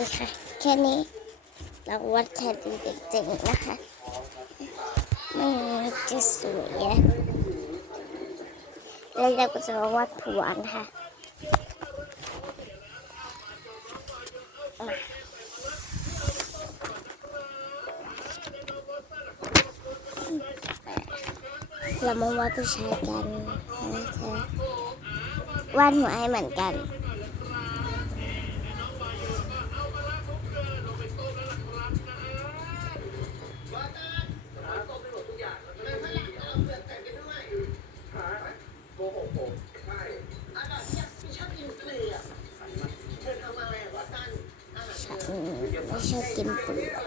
นี่ค่ะแค่นี้ เราวัดแค่ดีเจ๋งๆนะคะไม่งั้นจะสวยอะแล้วเราก็จะมาวัดผวานค่ะเรามาวัดผู้ชายกันนะคะวาดหัวให้เหมือนกัน ไม่ชอบกินเปลือก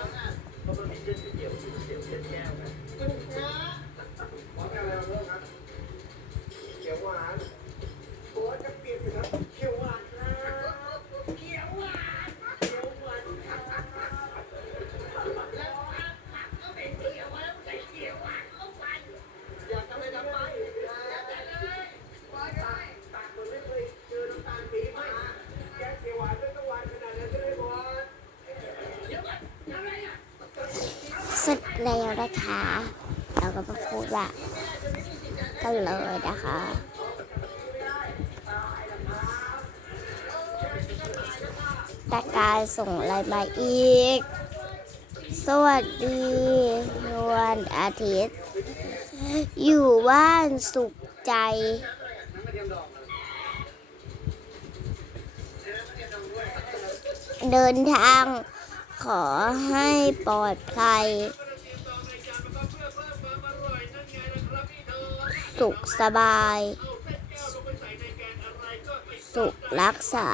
สร็จแล้วนะคะ เราก็มาพูดว่ากันเลยนะคะตากายส่งอะไรมาอีก สวัสดีวันอาทิตย์ อยู่บ้านสุขใจ เดินทาง ขอให้ปลอดภัย สุขสบาย สุขรักษา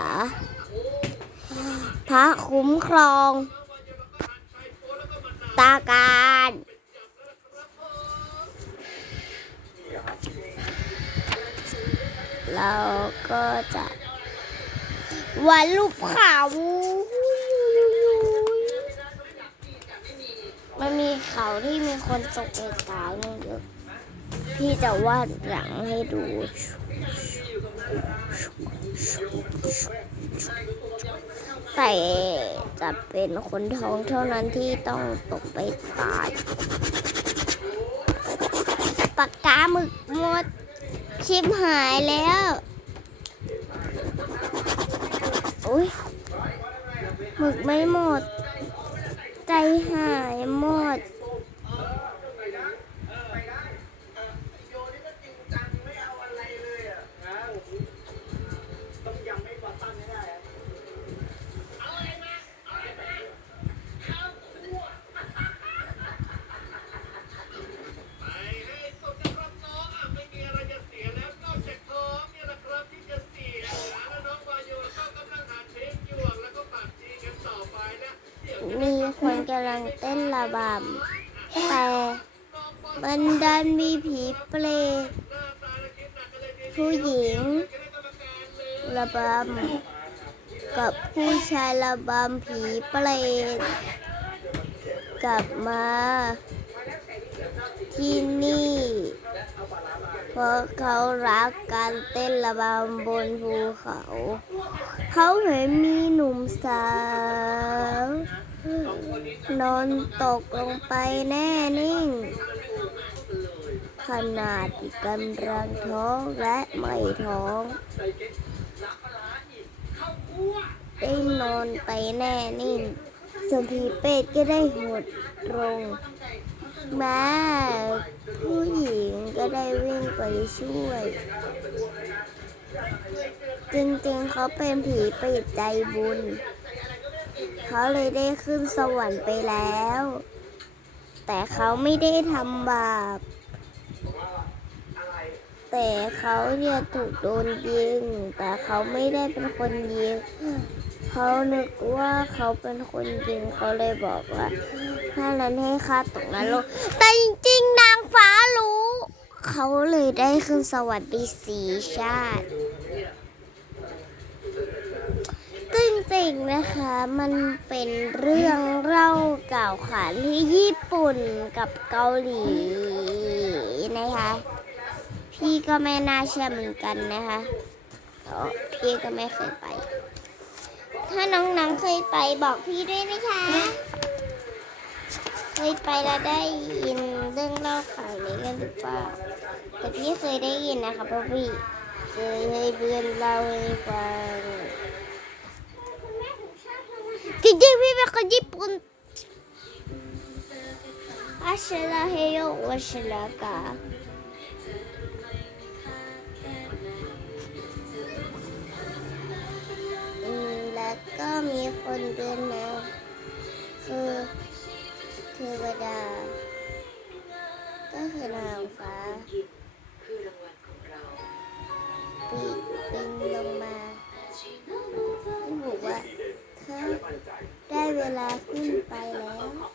พระคุ้มครอง ตาการเราก็จะวันรูปขาว มันมีเขาที่มีคนตกไปตายมันเยอะพี่จะวาดหลังให้ดูแต่จะเป็นคนท้องเท่านั้นที่ต้องตกไปตายปากกาหมึกหมด ชิมหายแล้วอุ้ยหมึกไม่หมด ใจหายหมด ลังเต้นระบำแต่มันดันมีผีเปรตผู้หญิงระบำกับผู้ชายระบำผีเปรตกลับมาที่นี่ เพราะเขารักการเต้นระบำบนภูเขา เขาเห็นมีหนุ่มสาว นอนตกลงไปแน่นิ่ง ขนาดกำลังท้องและไม่ท้องได้นอนไปแน่นิ่งส่วนผีเป็ดก็ได้หดลงแม้ผู้หญิงก็ได้วิ่งไปช่วย จริงๆเขาเป็นผีเป็ดใจบุญ เขาเลยได้ขึ้นสวรรค์ไปแล้ว แต่เขาไม่ได้ทำบาป แต่เขาเนี่ยถูกโดนยิง แต่เขาไม่ได้เป็นคนยิง เขานึกว่าเขาเป็นคนยิง เขาเลยบอกว่าถ้านั้นให้ฆ่าตกนรก แต่จริงๆนางฟ้ารู้ เขาเลยได้ขึ้นสวรรค์ไปสีชาติ จริงนะคะ มันเป็นเรื่องเล่าเก่าค่ะที่ญี่ปุ่นกับเกาหลีนะคะ พี่ก็ไม่น่าเชื่อเหมือนกันนะคะพี่ก็ไม่เคยไป ถ้าน้องๆเคยไปบอกพี่ด้วยนะคะ เคยไปแล้วได้ยินเรื่องเล่าข่าวนี้กันหรือเปล่าแต่พี่เคยได้ยินนะคะพ่อพี่เคยให้เพื่อนเล่าให้ฟัง จริงๆพี่เป็นคนญี่ปุ่นอาชนาเฮโยวัชนากาแล้วก็มีคนด้วยนะคือเทวดา ก็คือนางฟ้าปีนลงมา ได้เวลาขึ้นไปแล้ว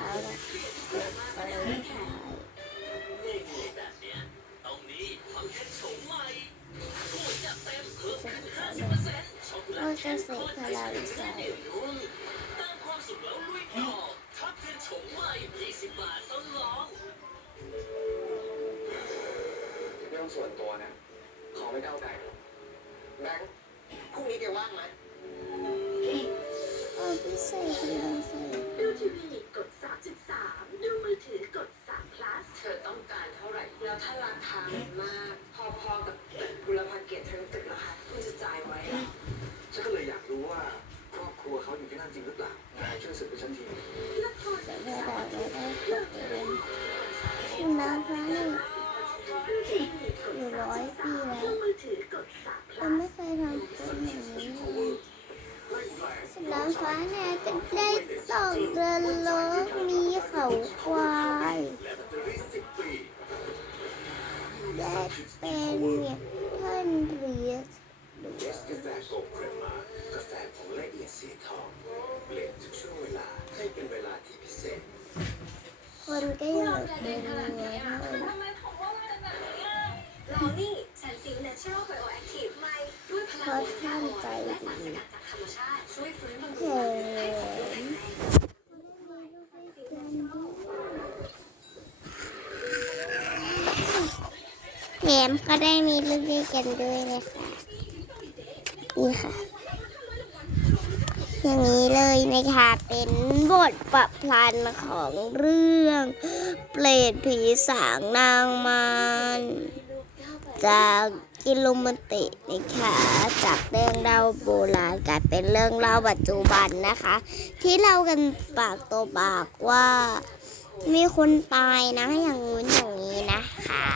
ช้าแล้วไปหาก็จะเสกพลาวสัเรื่องส่วนตัวเนี่ยขอไม่เก้าไก่แบงค์พรุ่งนี้แยวว่างไหมเออพี่เสกพลาวีกัย เลิฟมีเขาควายและเป็น แถมก็ได้มีลูกด้วยกันด้วยนะคะนี่ค่ะ อย่างนี้เลยนะคะเป็นบทประพันธ์ของเรื่อง เปรตผีสางนางมารจากกิโลมตินะคะจากเรื่องเล่าโบราณกลายเป็นเรื่องเล่าปัจจุบันนะคะ ที่เล่ากันปากต่อปากว่า มีคนตายนะอย่างนู้นอย่างนี้นะคะ